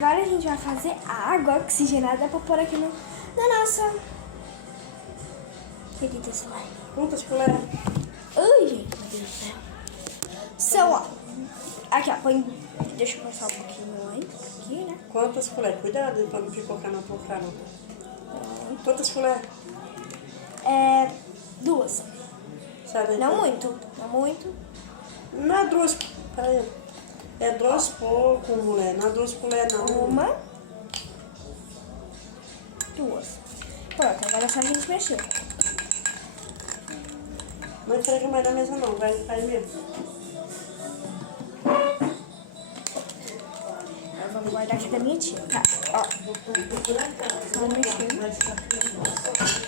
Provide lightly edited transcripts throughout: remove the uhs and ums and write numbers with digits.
Agora a gente vai fazer água oxigenada pra pôr aqui na nossa querida slime. Quantas colheres? Ai, gente, meu Deus do céu. São, ó. Aqui, ó. Põe. Deixa eu passar um pouquinho antes aqui, né? Quantas colheres? Cuidado pra não pipocar na tua cara. Quantas colheres? Duas. Sabe? Não muito. Não muito. Não é duas. Peraí. É duas pouco, mulher. Não é duas colheres, não. Uma. Duas. Pronto, agora é só a gente mexer. Não entrega mais na mesa, não. Vai mesmo. Agora vamos guardar aqui da minha tia. Tá, ó. Só mexer.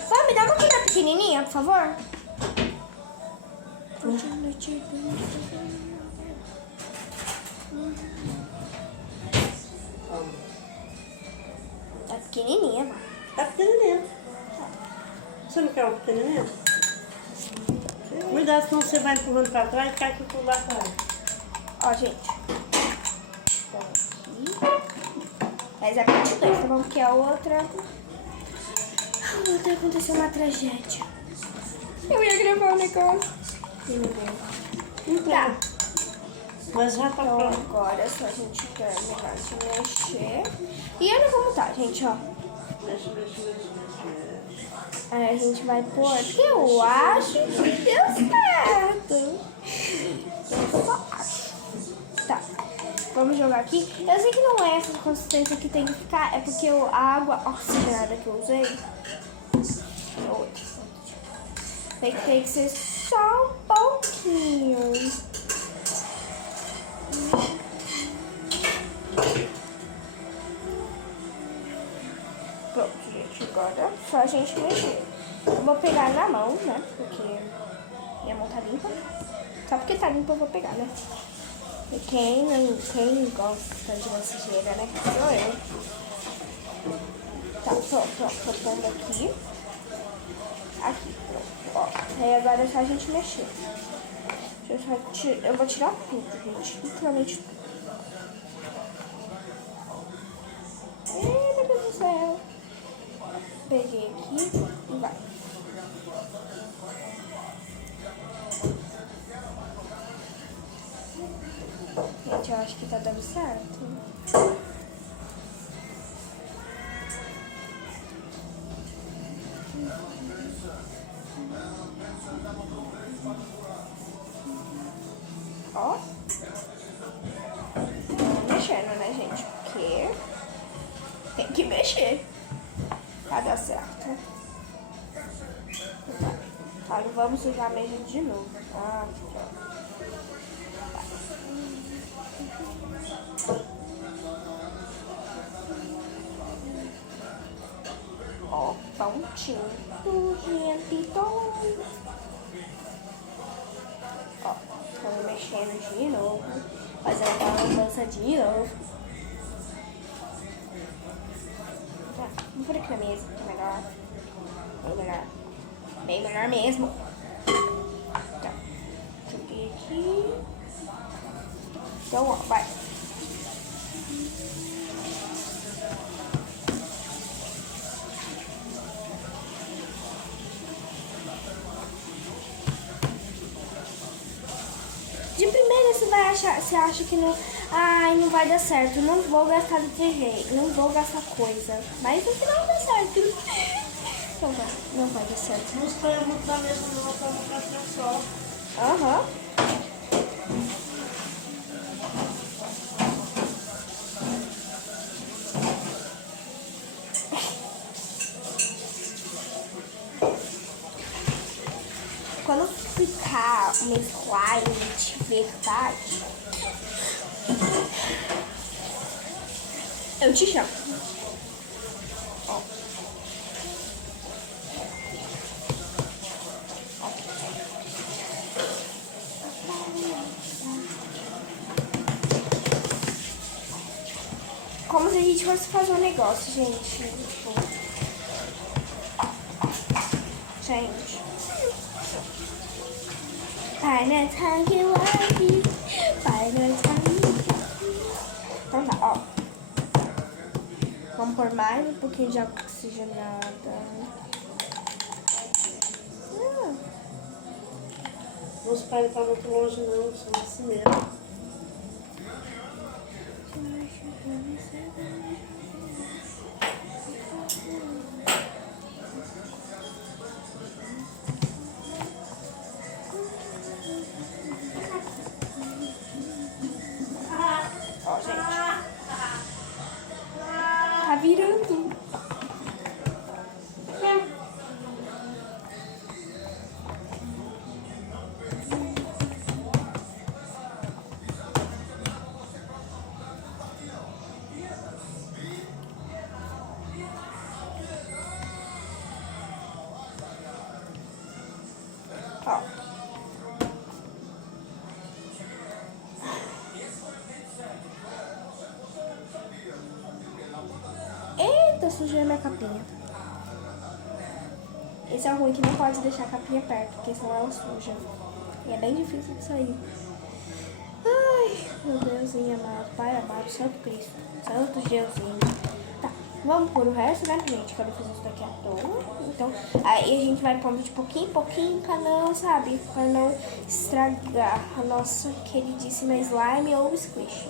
Só me dá uma colher pequenininha, por favor. Tá pequenininha, mano. Tá pequenininho. Você não quer um pequenininho? Cuidado, senão você vai empurrando pra trás e cai com tudo lá atrás. Ó, gente. Então, aqui. Mas é parte 2, tá bom? Porque a outra aconteceu uma tragédia. Eu ia gravar um negócio. Meu Deus. Tá. Mas já tá Então pronto. agora é só a gente terminar de mexer. E olha como tá, gente, ó. Mexe. Aí a gente vai pôr, porque eu acho que deu certo. Eu só acho. Tá. Vamos jogar aqui. Eu sei que não é essa consistência que tem que ficar, é porque a água oxigenada que eu usei é outra. Tem que ser só um pouquinho. Pronto, gente, agora é só a gente mexer. Eu vou pegar na mão, né? Porque minha mão tá limpa. Só porque tá limpa eu vou pegar, né? E quem gosta de uma sujeira, né? Sou eu. Tá, pronto. Tô pondo aqui. Aqui, pronto. Ó, aí agora é só a gente mexer. Eu vou tirar tudo, gente. Literalmente tudo. Meu Deus do céu. Peguei aqui e vai. Gente, eu acho que tá dando certo. Ó. Mexendo, né, gente? Porque tem que mexer pra dar certo. Tá, não vamos sujar a mesa de novo. Ah, ó, pontinho do Gentidon. Ó, estamos mexendo de novo. Fazendo aquela mudança de novo. Tá, vamos por aqui na mesa, que é melhor. Bem melhor. Bem melhor mesmo. Tá, joguei aqui. Então, ó, vai. De primeira você acha que não, ai, não vai dar certo, não vou gastar detergente, não vou gastar coisa, mas no final dá certo. Não vai dar certo. Não escolha muito da mesa, não, pra não ficar só. Aham. Quando ficar uma slime de verdade, eu te chamo. Ó. Como se a gente fosse fazer um negócio, gente. Tipo, gente. By the time you are here, by the time you are here. Então tá, ó. Vamos pôr mais um pouquinho de água oxigenada. Não se pode ir para muito longe não, só assim mesmo. Ó, gente. Tá virando. Ó. Eita, sujei minha capinha. Esse é o ruim que não pode deixar a capinha perto, porque senão ela suja. E é bem difícil de sair. Ai, meu Deusinho amado, Pai amado, Santo Cristo, Santo Deusinho. Tá, vamos pôr o resto, né, gente? Que eu vou fazer isso daqui à toa. Então, aí a gente vai pondo de pouquinho em pouquinho pra não, sabe? Pra não estragar a nossa queridíssima slime ou squish.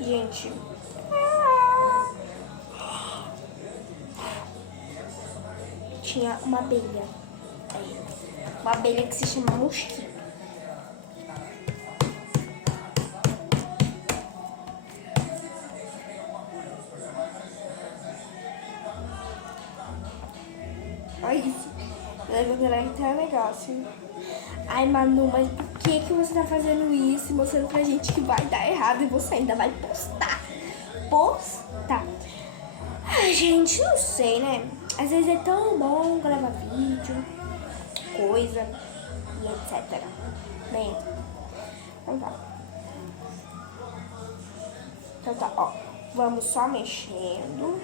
Gente. Tinha uma abelha. Aí, uma abelha que se chama mosquito. Olha isso. Levantando até um negócio. Ai, Manu, mas por que você tá fazendo isso? Mostrando pra gente que vai dar errado e você ainda vai postar. Postar. Ai, gente, não sei, né? Às vezes é tão bom gravar vídeo, coisa e etc. Bem, então tá. Então tá, ó. Vamos só mexendo.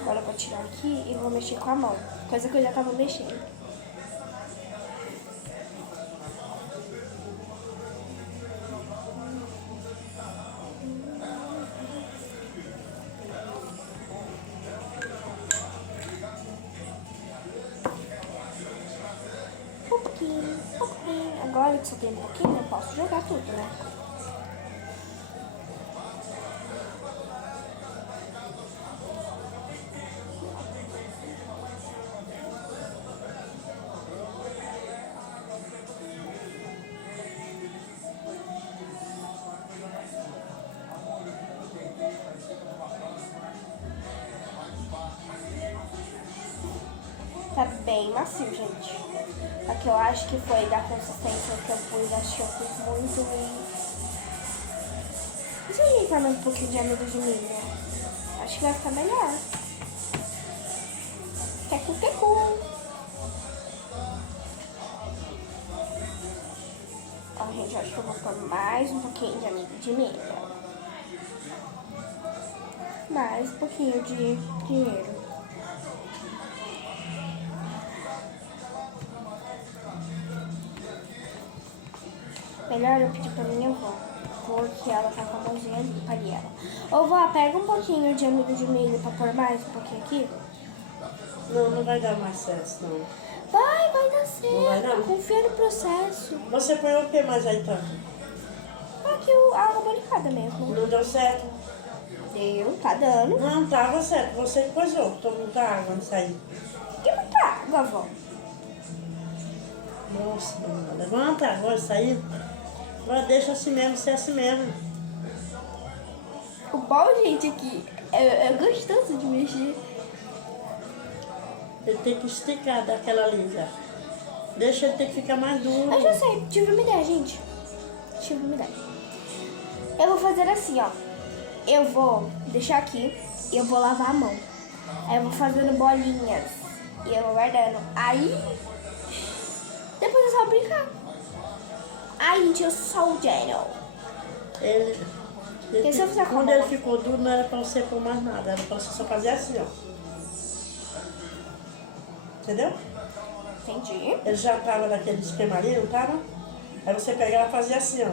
Agora eu vou tirar aqui e vou mexer com a mão. Coisa que eu já tava mexendo. Pouquinho. Agora que só tem um pouquinho, eu posso jogar tudo, né? Tá bem macio, gente. Só que eu acho que foi da consistência que eu pus, acho que eu fiz muito ruim. E se a gente ajeitar mais um pouquinho de amido de milho? Acho que vai ficar melhor. Tecu. Ó, gente, acho que eu vou pôr mais um pouquinho de amido de milho. Mais um pouquinho de dinheiro. Melhor eu pedir pra minha avó, porque ela tá com a mãozinha limpa ali, ela. Ô, vó, pega um pouquinho de amido de milho pra pôr mais um pouquinho aqui. Não vai dar mais certo, não. Vai dar certo. Não vai não? Confia no processo. Você põe o que mais aí, tanto? Aqui a água barricada mesmo. Não deu certo? Deu, tá dando. Não, tava certo. Você que coisou, tomou muita água nisso aí. Que muita água, vó? Nossa, menina, levanta agora isso aí. Agora deixa assim mesmo, ser assim mesmo. O bom, gente, aqui é gostoso de mexer. Ele tem que esticar daquela linha. Deixa ele ter que ficar mais duro. Eu já sei, tive uma ideia, gente. Tive uma ideia. Eu vou fazer assim, ó. Eu vou deixar aqui e eu vou lavar a mão. Aí eu vou fazendo bolinhas e eu vou guardando. Aí, depois é só brincar. Ai, gente, eu sou o Daniel. Porque se eu fizer com a quando mão- ele ficou duro, não era pra você pôr mais nada. Era pra você só fazer assim, ó. Entendeu? Entendi. Ele já tava daquele esquema ali, não tava? Aí você pegava e fazia assim, ó.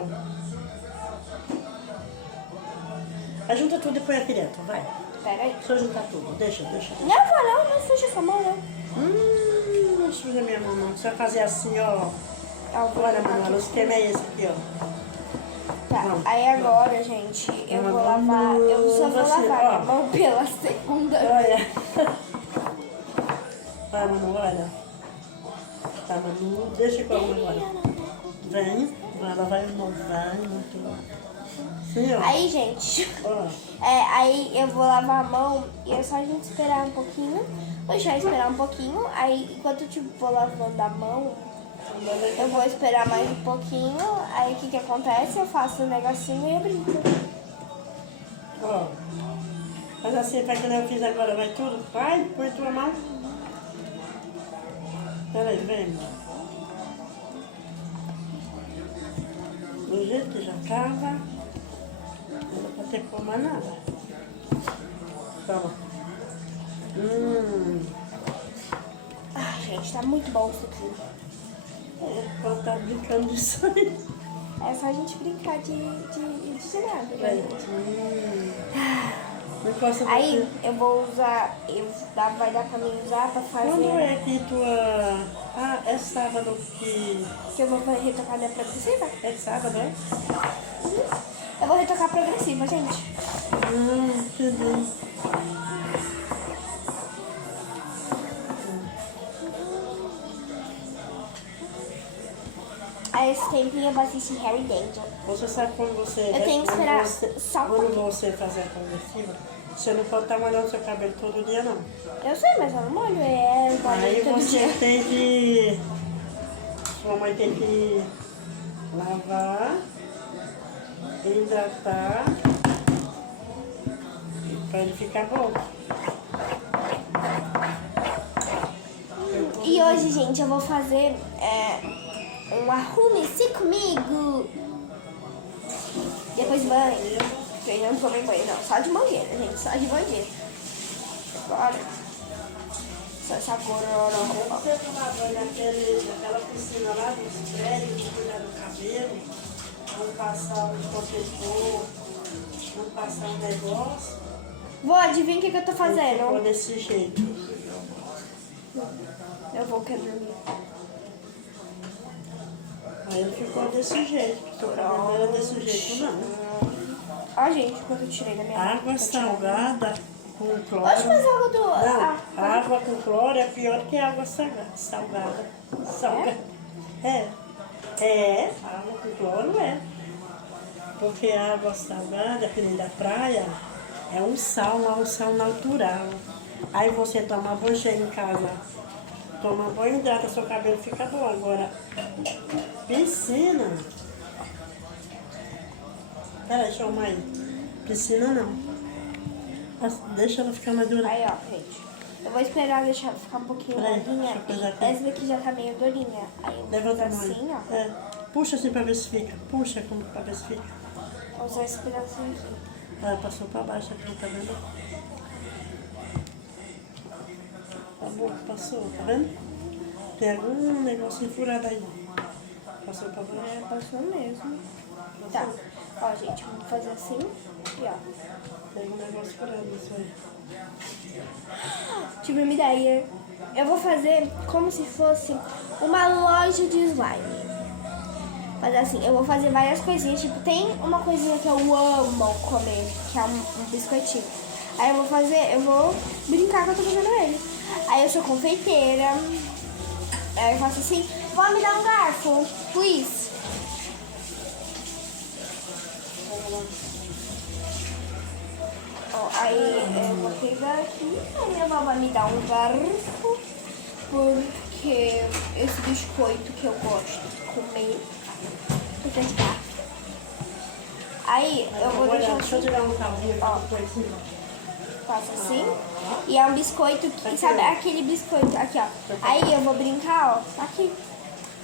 Ajunta tudo e põe aqui dentro, vai. Pera aí. Deixa eu juntar tudo. Deixa. Não, vou não suja sua mão, não. Não suja minha mão, não. Você vai fazer assim, ó. Ah, vou Olha, colocar Manuela, o aqui. esquema é esse aqui, ó. Tá, Não. aí agora, gente, eu vou lavar. Eu só vou Assim, lavar ó. minha mão pela segunda vez. Olha. Vai, Manu, olha. Tá, Manu. Deixa com a mão agora. Vem. Ela vai inovar. Sim, ó. Aí, gente, Ó. aí eu vou lavar a mão e é só a gente esperar um pouquinho. Vou deixar esperar um pouquinho. Aí, enquanto eu vou lavando a mão, eu vou esperar mais um pouquinho. Aí, o que acontece? Eu faço um negocinho e eu brinco. Ó. Faz assim, vai que eu fiz agora. Vai tudo. Vai, põe tua mão. Peraí, vem. Do jeito que já tava. Não dá pra ter que pôr mais nada. Toma. Ai, gente, tá muito bom isso aqui. Ela tá brincando disso aí. É só a gente brincar de nada, Vai. né? Não posso Aí eu vou usar, vai dar pra mim usar pra Quando fazer, é que tua... Ah, é sábado que... que eu vou retocar minha progressiva. É sábado, é? Eu vou retocar a progressiva, gente. Entendi. Aí esse tempinho eu vou assistir Harry Danger. Você sabe quando você... Eu tenho que esperar só um Quando pouquinho. você fazer a progressiva, você não pode estar molhando seu cabelo todo dia, não. Eu sei, mas eu não molho, Aí todo você dia. tem que... Sua mãe tem que lavar, hidratar, pra ele ficar bom. E hoje, gente, eu vou fazer um arrume-se comigo. Depois banho. Porque eu não tomei banho, não. Só de mangueira, gente. Só de mangueira. Bora. Só essa gororoba. Você tomar banho naquela piscina lá dos prédios, não cuidar do cabelo, não passar um protetor, não passar um negócio. Vou, adivinha o que eu tô Ficou fazendo? desse jeito. Eu vou querer dormir. Aí ele ficou desse jeito, porque seu cabelo não era desse jeito, não. Ó, gente, quando eu tirei da minha Água salgada com cloro. Oxe, mas água do... Não, água com cloro é pior que água salgada. Água com cloro é. Porque a água salgada, que nem da praia, é um sal natural. Aí você toma banho, chega em casa, toma banho, hidrata, seu cabelo fica bom. Agora, piscina. Peraí, deixa eu arrumar aí. Piscina não. Deixa ela ficar mais dura. Aí, ó, gente. Eu vou esperar deixar ela ficar um pouquinho Peraí, molinha. deixa eu pegar aqui. Essa daqui já tá meio durinha. Aí eu vou Levanta a fazer mão. assim, ó. É. Puxa assim pra ver se fica. Puxa como pra ver se fica. Vou usar esse pedacinho aqui. Ah, passou pra baixo aqui, tá vendo? Tá bom, passou, tá vendo? Tem algum negocinho furado aí. Passou pra baixo. Passou mesmo. Tá. Ó, gente, vamos fazer assim. E ó. Tem um negócio furado nisso aí. Tive uma ideia. Eu vou fazer como se fosse uma loja de slime. Fazer assim, eu vou fazer várias coisinhas. Tipo, tem uma coisinha que eu amo comer, que é um biscoitinho. Aí eu vou brincar que eu tô fazendo ele. Aí eu sou confeiteira. Aí eu faço assim, vó, me dá um garfo, please. Ó, aí eu vou pegar aqui, aí minha vó vai me dar um garfo, porque esse biscoito que eu gosto de comer, porque é de garfo. Aí eu vou deixar Deixa eu tirar um calzinho Ó. aqui por cima. faço assim, e é um biscoito que, sabe aquele biscoito, aqui ó, aí eu vou brincar, ó, aqui.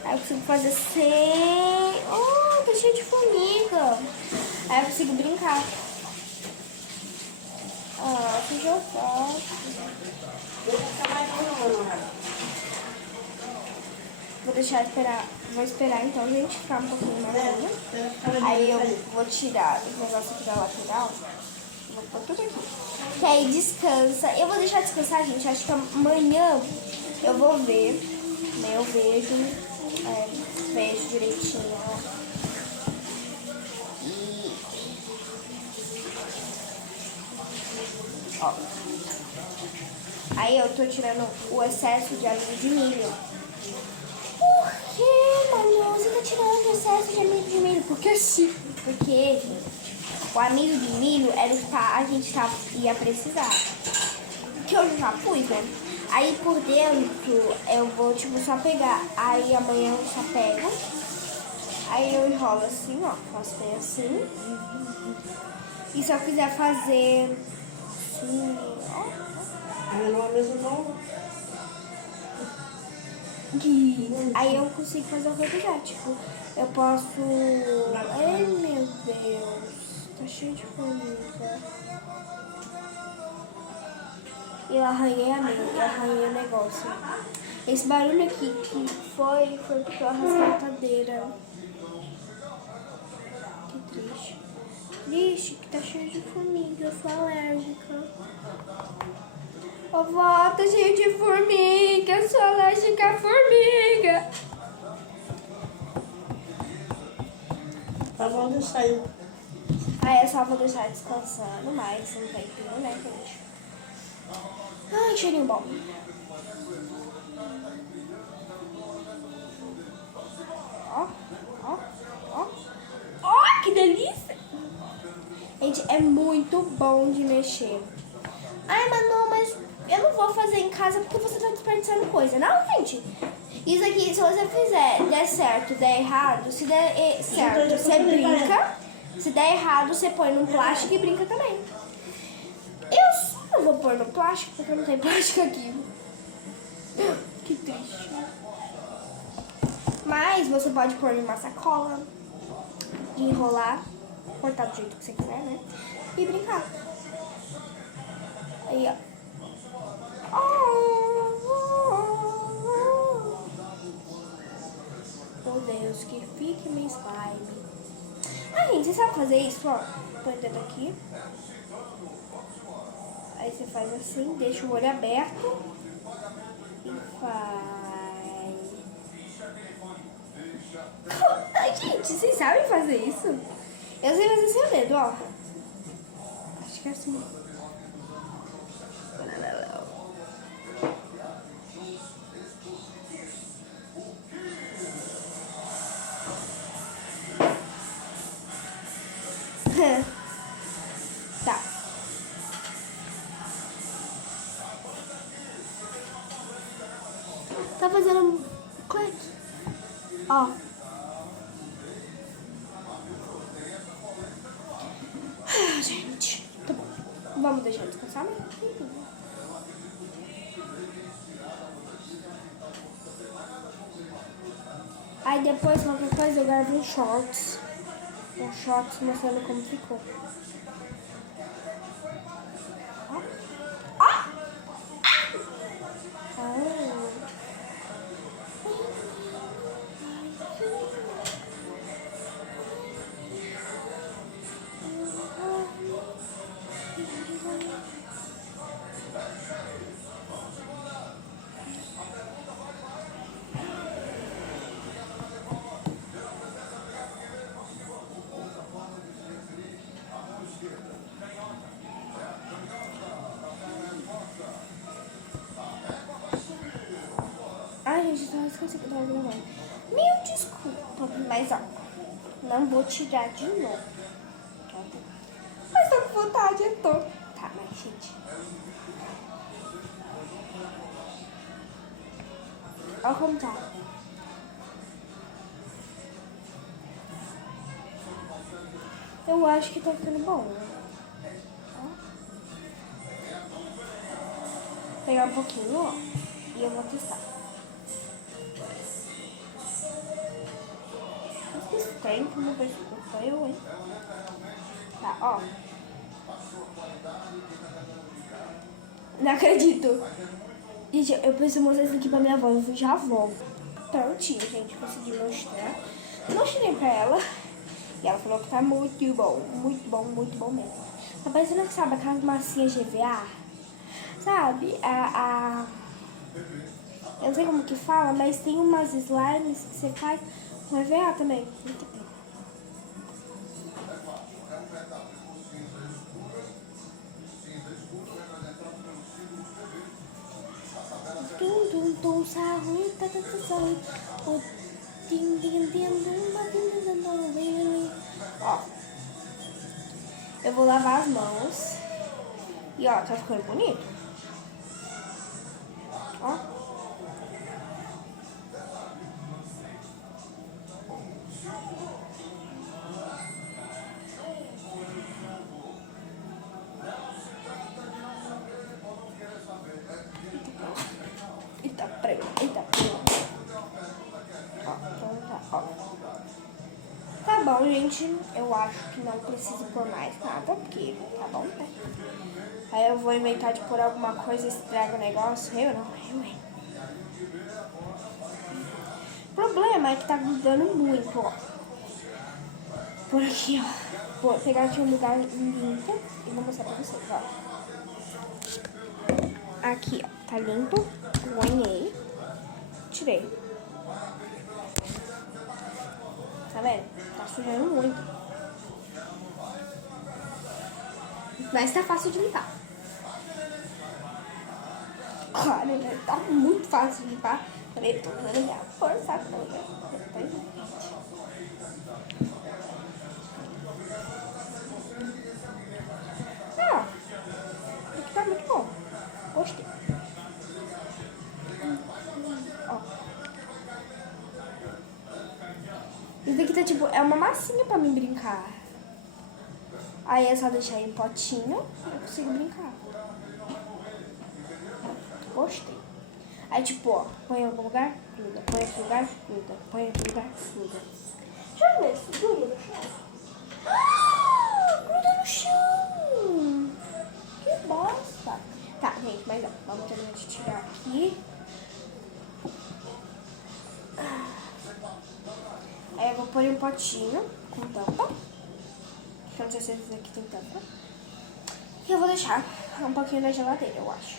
Aí eu consigo fazer assim, oh, tá cheio de formiga. Aí eu consigo brincar. Ah, que já faço. Deixa ficar mais duro, Vou deixar esperar, vou esperar então, gente, ficar um pouquinho mais duro. né? Aí eu vou tirar esse negócio aqui da lateral. Vou pôr tudo aqui. Que aí descansa. Eu vou deixar descansar, gente. Acho que amanhã eu vou ver. Né? Eu vejo. Vejo direitinho. E... Ó. Aí eu tô tirando o excesso de amido de milho. Por que, mano? Você tá tirando o excesso de amido de milho? Porque sim. Porque, gente, o amido de milho era o que a gente ia precisar. Que eu já pus, né? Aí por dentro eu vou, tipo, só pegar. Aí amanhã eu só pego. Aí eu enrolo assim, ó. Faço bem assim. E se eu quiser fazer assim, ó. Não é mesmo não. Aí eu consigo fazer o que eu quiser. Tipo, eu posso... Ai, meu Deus. Tá cheio de formiga. Eu arranhei a minha, eu arranhei o negócio. Esse barulho aqui que foi porque eu arrastei a cadeira. Que triste. Triste que tá cheio de formiga, eu sou alérgica. Ô, vó, tá cheio de formiga, eu sou alérgica a formiga. Tá bom, deixa aí. Aí eu só vou deixar descansando mais um tempinho, né, gente? Ai, cheirinho bom. Ó, ó, ó. Ó, que delícia! Gente, é muito bom de mexer. Ai, Manu, mas eu não vou fazer em casa porque você tá desperdiçando coisa. Não, gente. Isso aqui, se você fizer, der certo, der errado, se der certo, você brinca. Se der errado, você põe num plástico e brinca também. Eu só não vou pôr no plástico porque não tem plástico aqui. Que triste. Mas você pode pôr em uma sacola, de enrolar, cortar do jeito que você quiser, né? E brincar. Aí, ó. Meu Deus, que fique meu slime. Ah, gente, você sabe fazer isso, ó? Põe o dedo aqui. Aí você faz assim, deixa o olho aberto. E faz... Ai, gente, vocês sabem fazer isso? Eu sei fazer sem o dedo, ó. Acho que é assim. Tá. Tá fazendo clique. Ó. Gente, tá bom. Vamos deixar descansar, né? Aí depois, qualquer coisa, eu gravo um shorts. Um shorts mostrando como ficou. Ó. Ó! Ai, gente, eu esqueci que eu tava gravando. Mil desculpa, mas ó, não vou tirar de novo. Mas tô com vontade, eu tô. Tá, mas gente. Olha como tá. Eu acho que tá ficando bom. Ó. Vou pegar um pouquinho, ó, e eu vou testar. Que estranho, como vai ser eu, hein? Tá, ó. Não acredito. Gente, eu preciso mostrar isso aqui pra minha avó, eu já volto. Prontinho, gente, consegui mostrar. Mostrei pra ela. E ela falou que tá muito bom mesmo. Tá parecendo que, sabe, aquelas massinhas GVA? Sabe? Eu não sei como que fala, mas tem umas slimes que você faz com EVA também. Muito bem. Tum, tum, tum, sarro, tá, tá, tá, sarro. O tim, tim, tim, tum, ba, tim, tim, tim, tum, bem, bem, bem. Ó, eu vou lavar as mãos. E ó, tá ficando bonito. Ó. Eita, prego, eita, prego. Ó, então tá, ó. Tá bom, gente. Eu acho que não preciso pôr mais nada, porque tá bom, né? Aí eu vou inventar de pôr alguma coisa e estraga o negócio. Eu não, eu, hein? O problema é que tá grudando muito, ó. Por aqui, ó. Vou pegar aqui um lugar limpo e vou mostrar pra vocês, ó. Aqui, ó. Tá limpo. Banhei. Tirei. Tá vendo? Tá sujando muito. Mas tá fácil de limpar. Claro, né? Tá muito fácil de limpar. Também tô usando minha força toda. Ah, aqui tá muito bom. Gostei. Ó. Isso daqui tá tipo, é uma massinha pra mim brincar. Aí é só deixar em potinho e eu consigo brincar. Gostei. Aí tipo, ó, põe em algum lugar, gruda. Põe em outro lugar, gruda. Põe em outro lugar, gruda. Deixa eu ver se gruda no chão. Ah, gruda no chão. Que bosta. Tá, gente, mas ó, vamos terminar de tirar aqui. Aí eu vou pôr em um potinho com tampa. Eu não sei se esse aqui tem tampa. E eu vou deixar um pouquinho na geladeira, eu acho.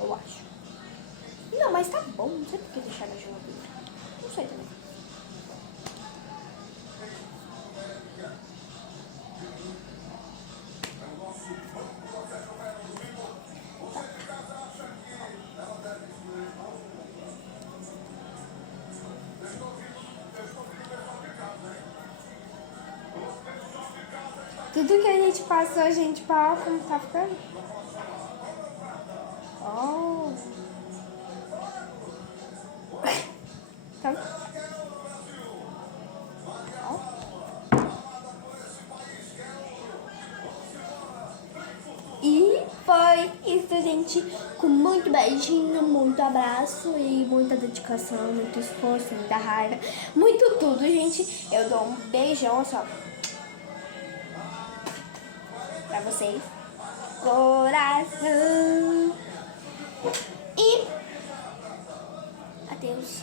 Eu acho. Não, mas tá bom. Não sei por que deixar na geladeira. Não sei também. Tudo que a gente passou, a gente passa, como tá ficando. Oh. Tá. Ó. E foi isso, gente. Com muito beijinho, muito abraço e muita dedicação, muito esforço, muita raiva, muito tudo, gente. Eu dou um beijão só pra vocês. Coração. E adeus.